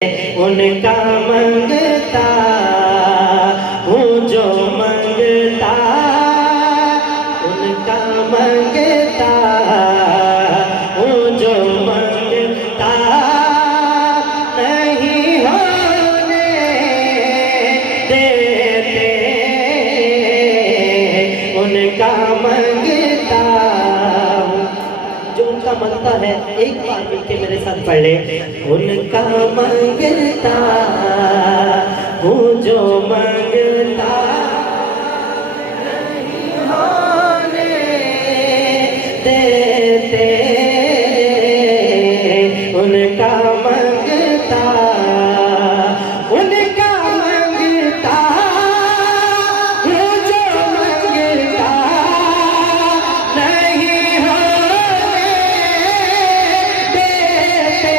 उनका मंगता हूँ जो मंगता, उनका मंगता हूँ जो मंगता, नहीं होने देते उनका मंगता हूँ। जो उनका मंगता है एक बार मिलके मेरे साथ पढ़ ले। उनका मंगता हूँ जो मंगता, नहीं होने देते उनका मंगता, उनका मंगता हूँ जो मंगता, नहीं होने देते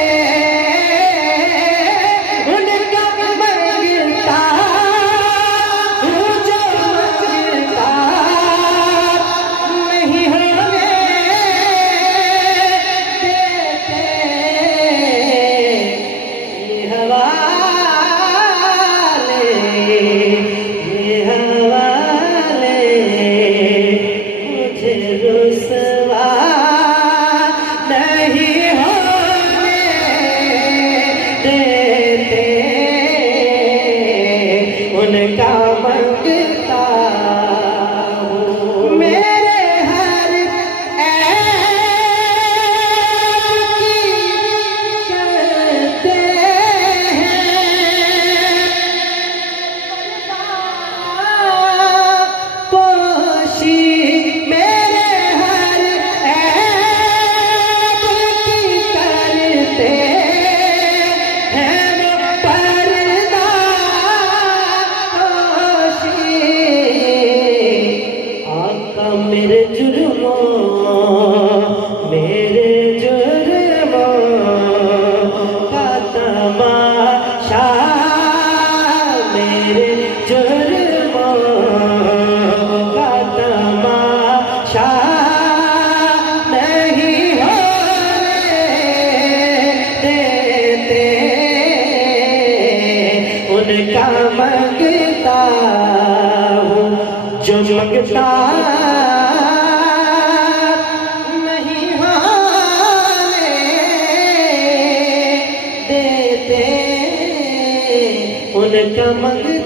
उनका मंगता हूँ जो मंगता, नहीं होने देते। ये हवाले मुझे रुसवा नहीं होने देते उनका मंगता हूँ। मेरे हर ऐब की करते पोशी, मेरे हर ऐब की करते हैं वो पर्दा पोशी। आका मेरे जुर्मों का तमाशा, मेरे जुर्मों का तमाशा नहीं होने देते उनका मंगता हूँ जो मंगता नहीं होने देते उनका मंगता।